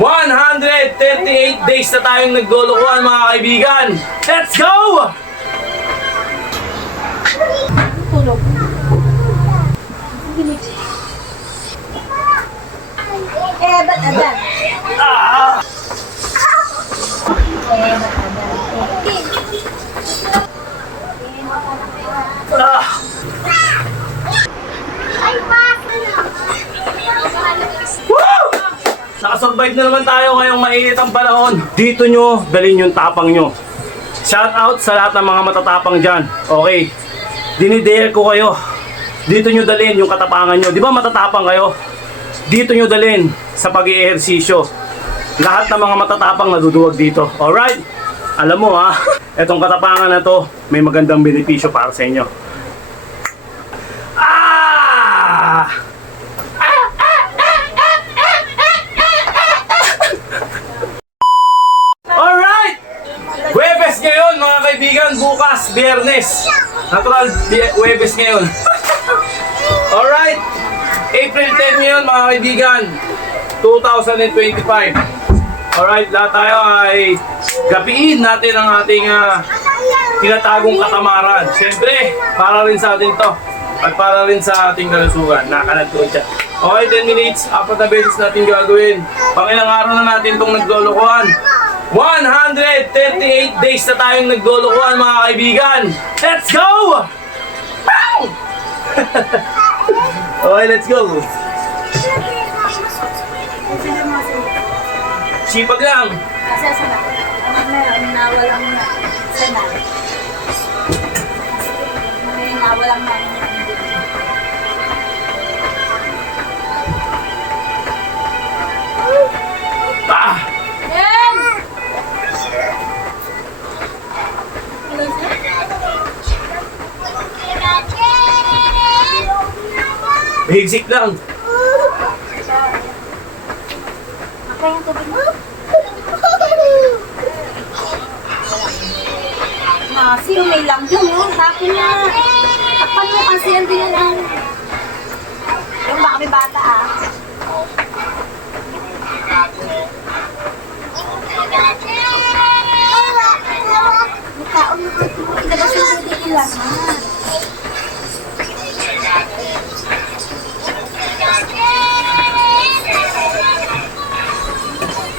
138 days na tayong naglulukuhan mga kaibigan. Let's go! Tulog. Ba't adan? Ah! Ba't adan? Ah! Ay, pa! Woo! Nakasurvive na naman tayo ngayong mainit ang panahon. Dito nyo, dalhin yung tapang nyo. Shout out sa lahat ng mga matatapang dyan. Okay, dinidare ko kayo. Dito nyo dalhin yung katapangan nyo. Di ba matatapang kayo? Dito nyo dalhin sa pag-i-ehersisyo. Lahat ng mga matatapang naduduwag dito. Alright? Alam mo ha, etong katapangan na to, may magandang benepisyo para sa inyo. Ah! Alright! Huwebes ngayon mga kaibigan, bukas, Biyernes. Natural, Huwebes ngayon. Alright! April 10 ngayon mga kaibigan, 2025. Alright, lahat tayo ay gapiin natin ang ating tinatagong katamaran. Siyempre, para rin sa atin to. At para rin sa ating kalusugan. Nakakalagtuon siya. Okay, 10 minutes. Apat na beses natin gagawin. Pangilang araw na natin itong naglulukuhan. 138 days na tayong naglulukuhan mga kaibigan. Let's go! Okay, let's go. Sipag lang. Kasi sana. Meron na walang na. Sana. May nawalang na. Ah! Yan! Basic lang. Kaya yung tubig mo? Nasi, may langgam mo. Tapon na. Takpan mo kasi ang tingnan. Yung baka may bata ah. May taong ilabas na hindi kailangan.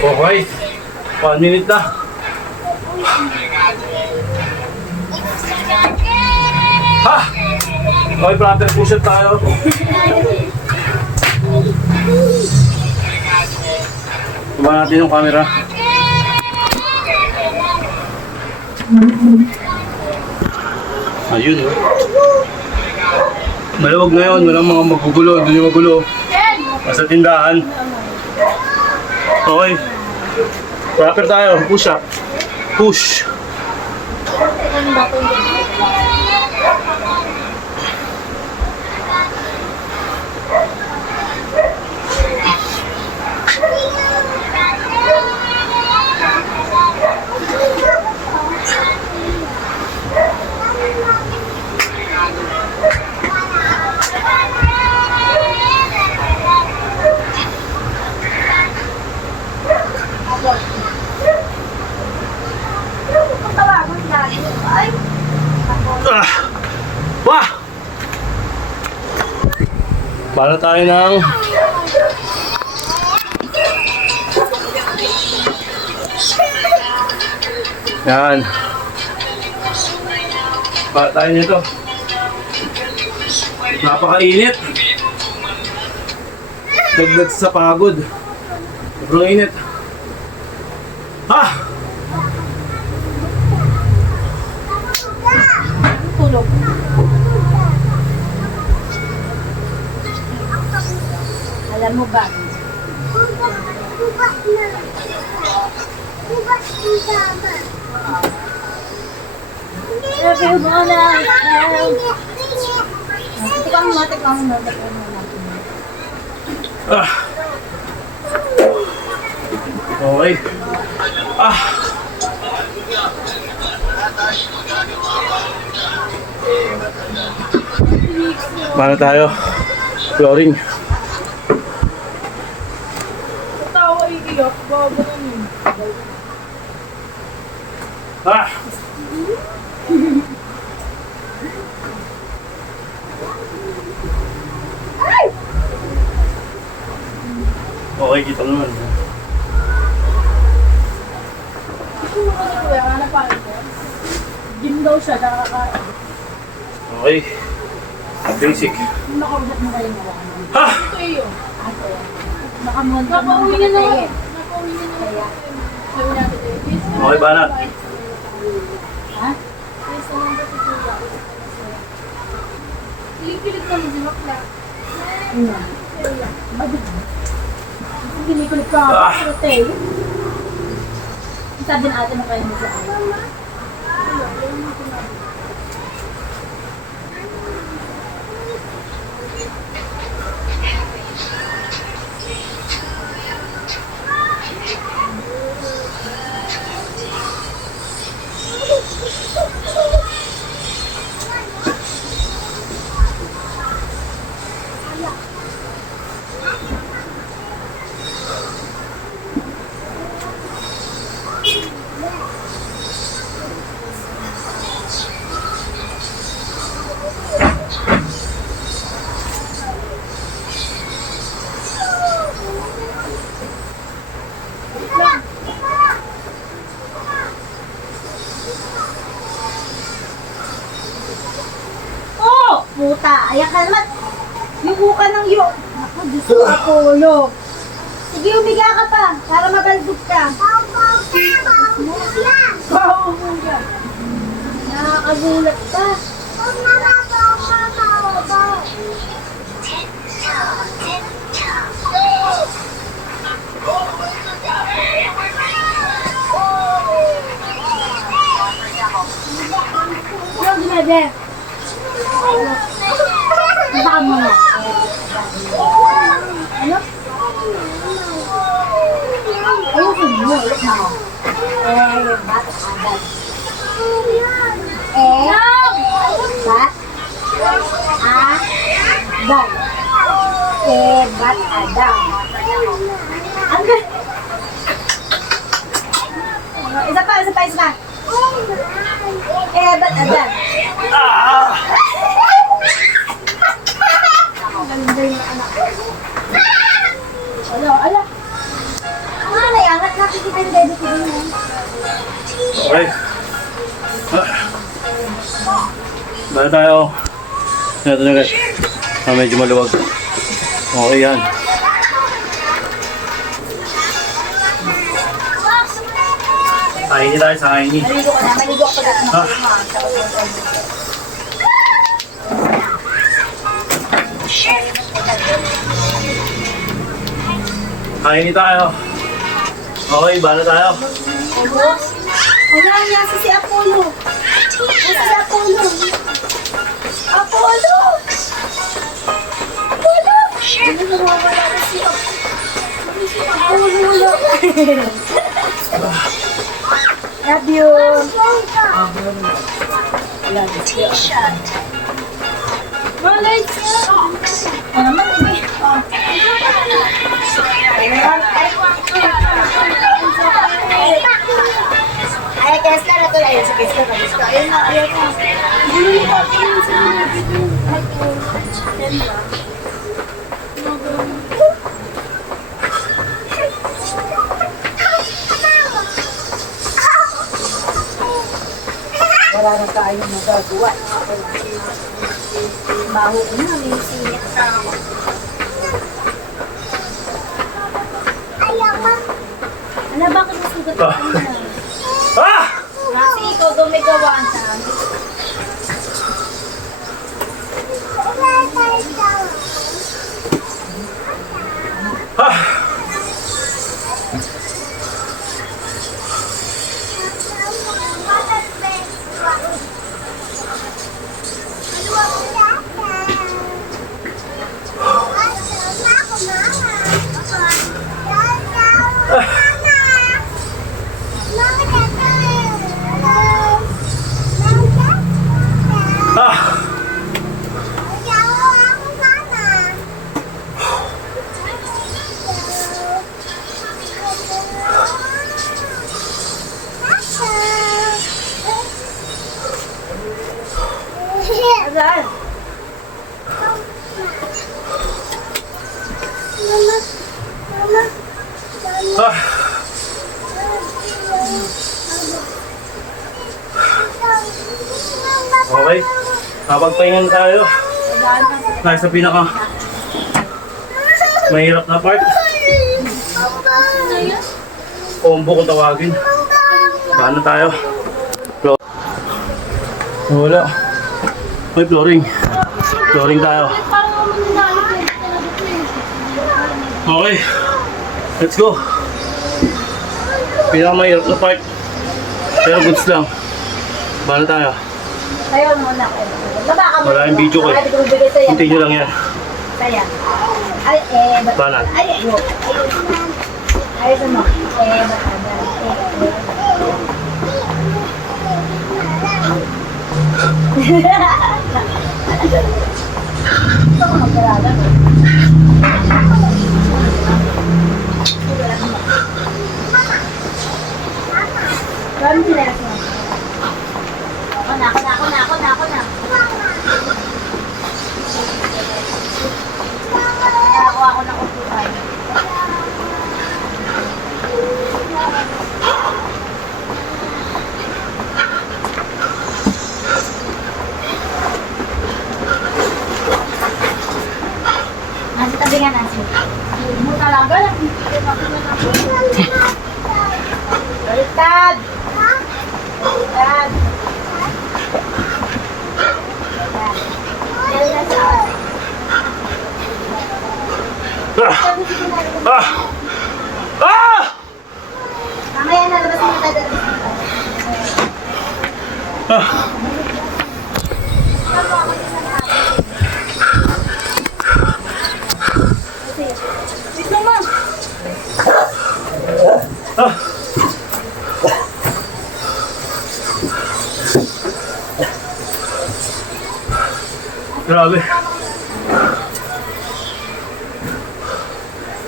Okay. 1 minute na. Ha! Okay, brother, push up tayo. Tuba natin yung camera. Ayun, oh. Maluwag na yun. Walang mga magugulo. Doon yung magulo. Nasa tindahan. Okay. Proper tayo. Push up. Push. Ah! Wah! Para tayo ng yan. Para tayo nito. Napakainit. Dagdag sa pagod. Sobrang init. Ah! Tulog. Alam mo ba? Tikman mo. Ah. Okay. Ah. Paano tayo? Flooring. Tawa, iyak, bago na yun. Ah! Okay, kita naman. Kuya, ano pa ito? Gym daw siya, nakakain. Okay. Basic. Nakausap mo kayo na lang. Ha! Ito iyo. Ako. Nakamunta Napauwi niya na tayo. lang. Napauwi niya na lang. Sabi natin eh. Okay, banat. Ha? Kilig-kilig ka mo si Bakla. Ano? Bakit? Kilig-kilig ka Ah. ako sa tayo. Sabi na ate na kayo mo sa akin. Oh! Puta, ayak ka naman. Yuko ka ng yuk. Ako, Diyos ko, Apollo. Sige, umiga ka pa para mabaldog ka. Baho mo yan. Nakakagulat ka. Ano ginagawa? Baka mo na. Ano? Ayusin mo, look na mo. Bat agad. Bat agad. Bat agad. Agad. Isa pa. Bat agad. Ah! Ganda yung anak ko. Ala. Ano na yan? At nakikita yung dede ko din. Okay. Bala tayo. Ito na guys. Medyo maluwag. Okay yan. Kainin tayo sa kainin. Maligo ka na. Maligo ka pagkat Ah. Kainin tayo. Okay, bala tayo. Wala niya si Apollo. Si Apollo. Apollo! Ano nawawala na si Apollo? Love you. Malay siya. Ano naman, eh. Ay, Kesla na to. Ayun, si Kesla. Ayun na, ayun na. Wala na tayong magagawa. Baho ko na, may singit na ako. Ano, bakit nasugat ka na? Ah! Kasi ikaw daw may gawaan sa amin. Ah! Ayan. Ah, okay. Kapagpahingan tayo. Tayo sa pinaka mahirap na part. Combo kung tawagin. Paano tayo? Wala. May flooring. Flooring tayo. Okay. Let's go. Pinakamahirap na part. Pero goods lang. Paano tayo? Ayaw muna. Baba ka muna. Wala yung video ko eh. Bakit ko bibigay sa'yo? Continue lang yan. Kaya. Ay, ba't? Banan. Ay, ayun. Ayos mo. Ba't? Ito ko magkarala. Maraming sinelas mo. Ako na. Nakakuha ko ng upuan. Nasa tabi nga nasi. Mo talaga lang. Baliktad! Baliktad! Ah! Ah! Mamaya nalabas mo tayo. Ah! Wait lang, ma'am. Ah! Grabe.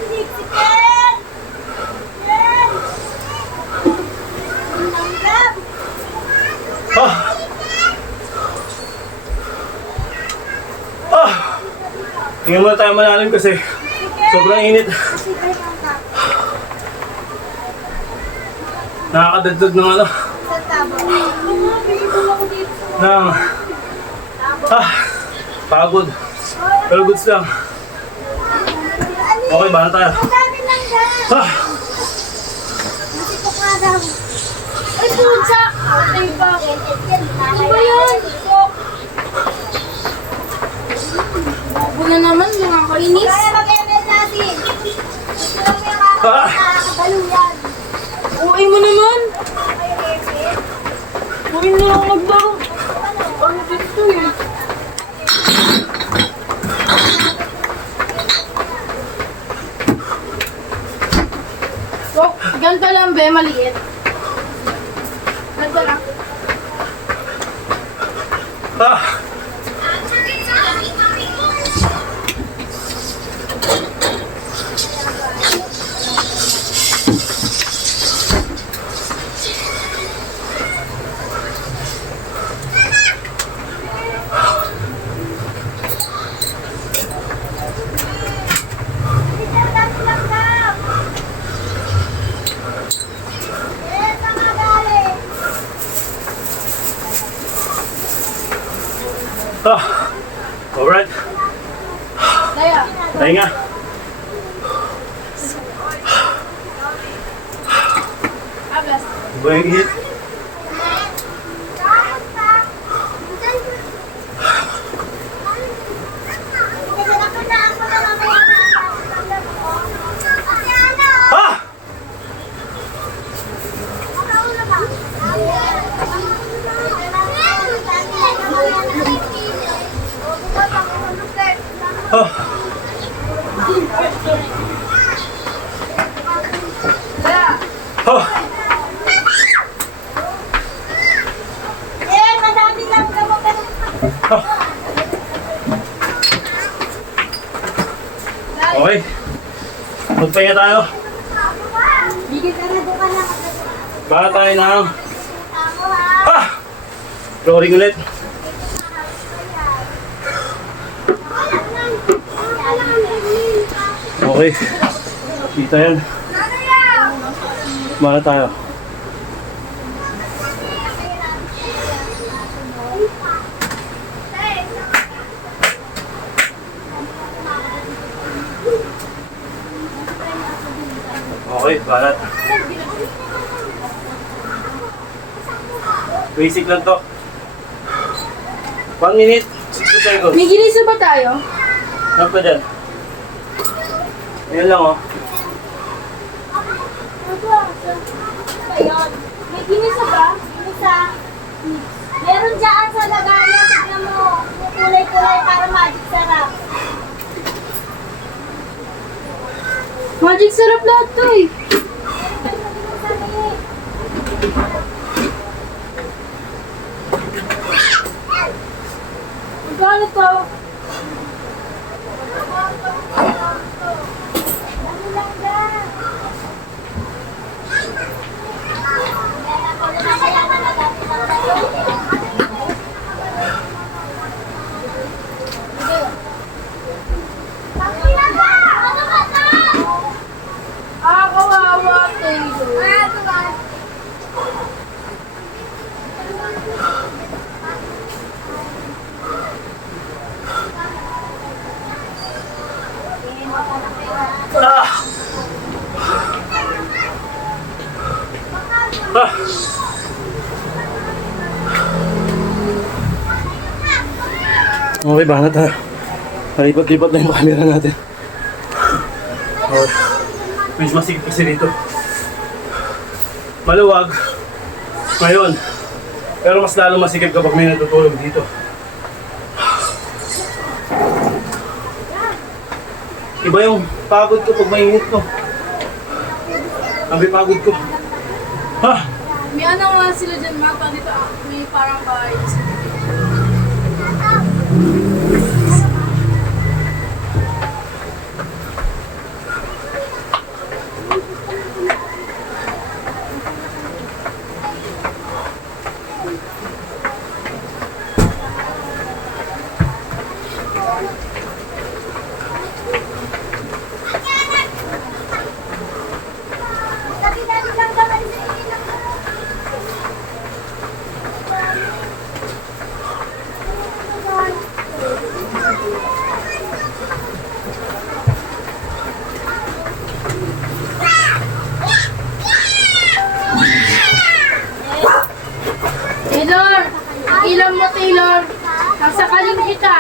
Siksikan! Yan! Tanggap! Ah! Ah! Tingnan muna tayo malalim kasi sobrang init. Nakakadagdag ng ano, Sa tabo. ng pagod. Pero goods lang. Okay, bahala tayo. Ang dami lang dyan. Ah! Nasipok nga daw. Ay, pusa! Ay, ba? Ano ba yan? Bago na naman, nakakainis. Kaya mag-ML natin. Gusto lang yung nakakabalo yan. Uwi mo naman. Uwi mo lang maglaro. Ano dito eh? Oh, ganito lang be, maliit. Ganito lang. Ah! Ah! Alright. Daya. Pahinga. Ablas. Buhay hit. Ah! Ah! Ah! Eh, madami lang gamot ka ng Ah! Okay. Magpahinga tayo. Video Sige, tara, doon ka lang. Para tayo ng... Ako ha. Ah! Flooring ulit. Okay. Kita yan. Para tayo. Okay, balat. Basic lang to. 1 minute, 60 seconds. May ginisa ba tayo? Ano pa dyan? Ayan lang oh. Ayun. May ginisa ba? Ginisa. Meron dyan sa lagayan. Tignan mo. Kulay-kulay para magic sarap. Magic sarap lahat to eh. Magkano to? Dami lang dyan. Kaya na nagamit ang tayo. Ah, kawawa, Taylor. Ah! Ah! Okay, banat ha. Nalipat-lipat na yung camera natin. Oh. Medyo masigit kasi dito. Maluwag. Ngayon. Pero mas lalo masikip kapag may natutulog dito. Iba yung pagod ko pag mainit ko. Sabi pagod ko. Ha? May ano nga sila dyan, Mark. Dito, may parang bahay. Dami-dami lang naman sa inyo. Taylor! Ilang mo, Taylor. Sasakalin kita.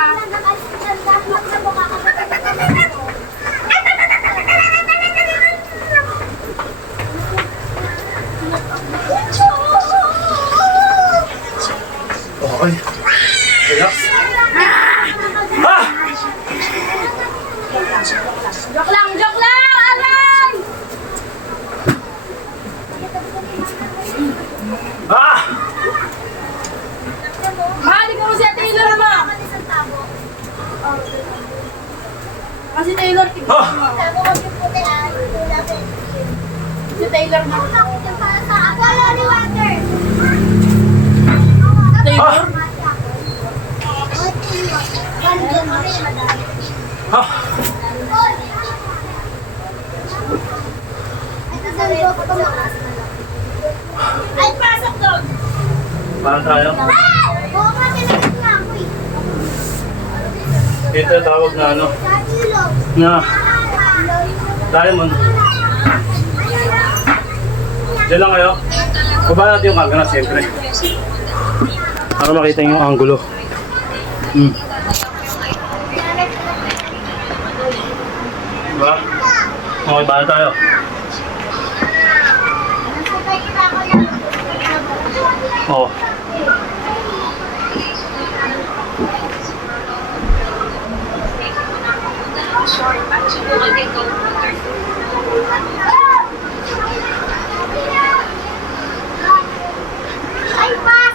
Okay. Relax. Ah! Joke lang, joke lang! Aray! Ah! Mahalik mo si Taylor mo. Kasi Taylor, tignan Ah! mo. Sabi ko yung puti ah, wala pa yung Si Taylor mo. Wala ni water. Taylor? Ah! Ay, pasok doon! Para tayo. Oo, makinig na ako eh. Ito tawag na ano. Sa ilog. Na diamond. Diyan lang kayo. Baba natin yung camera siyempre. Para makita yung angulo. Diba? Okay, bahala tayo. Nasabay kita ako lang. Oo. Ay, pas!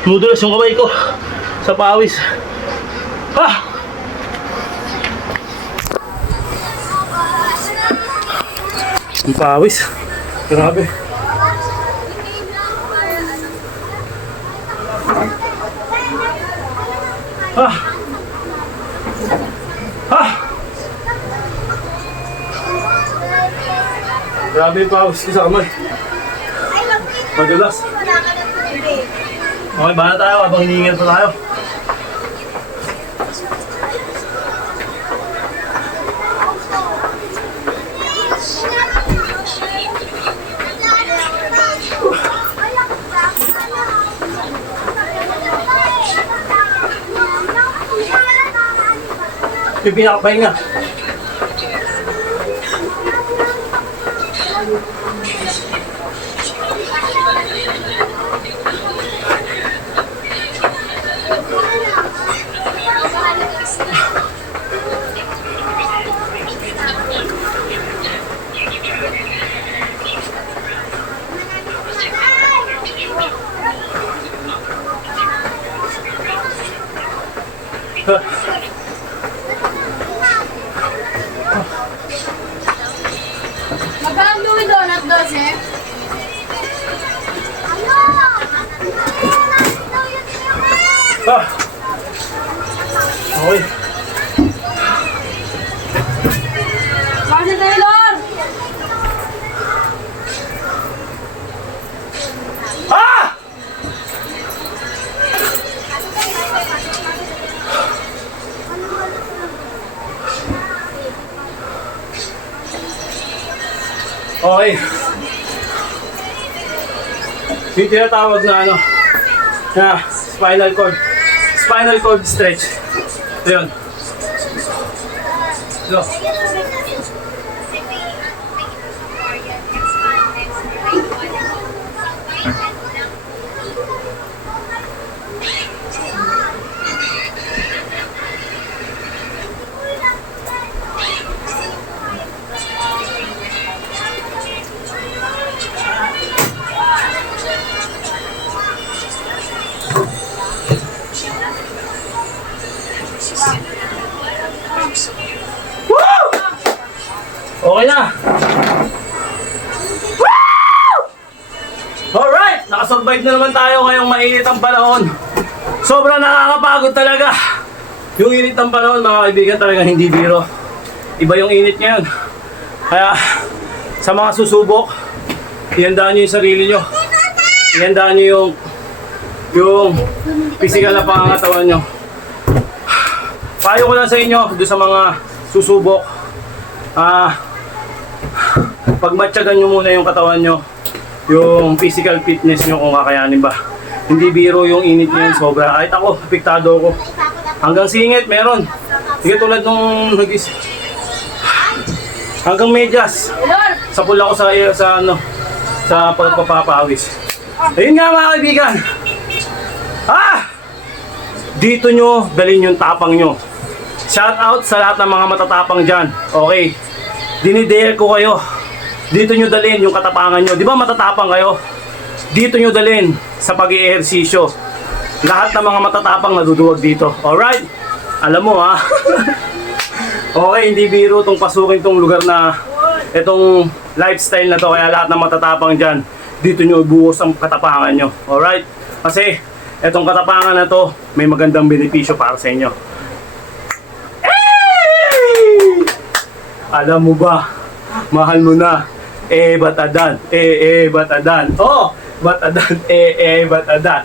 Mudulas yung kamay ko sa pawis. Ah! Ang pawis. Grabe. Ah! Ah! Grabe yung pawis ko sa kamay. Ay, mag-ingat. Madulas. Wala ka ng tubig. Okay, bahala tayo habang hinihingal pa tayo. Yung pinakapahinga. Magkano Louis Donut, 12? Ah! Okay. Kasi Taylor! Ah! Okay. Yung tinatawag na ano, na spinal cord stretch. Ayun. So, okay na. Alright! Nakasurvive na naman tayo ngayong mainit ang panahon. Sobrang nakakapagod talaga. Yung init ng panahon, mga kaibigan, talaga hindi biro. Iba yung init ngayon. Kaya, sa mga susubok, ihandaan nyo yung sarili nyo. Ihandaan nyo yung physical na pangangatawan nyo. Payo ko lang sa inyo, doon sa mga susubok, pagmatyagan nyo muna yung katawan nyo, yung physical fitness nyo kung kakayanin ba. Hindi biro yung init ngayon, sobra. Kahit ako, apektado ako. Hanggang singit, meron. Hindi tulad nung hanggang medyas. Sapul ako sa pagpapapawis. Ayun nga mga kaibigan. Dito nyo dalhin yung tapang nyo. Shout out sa lahat ng mga matatapang dyan. Okay. Dinidare ko kayo. Dito nyo dalhin yung katapangan nyo. Di ba matatapang kayo? Dito nyo dalhin sa pag-i-ehersisyo. Lahat ng mga matatapang naduduwag dito. Alright? Alam mo ha? Okay, hindi biro itong pasukin itong lugar na itong lifestyle na to. Kaya lahat ng matatapang dyan, dito nyo ibuhos ang katapangan nyo. Alright? Kasi itong katapangan na to, may magandang benepisyo para sa inyo. Hey! Alam mo ba? Mahal mo na. Batadan. Batadan. Oh! Batadan. Batadan.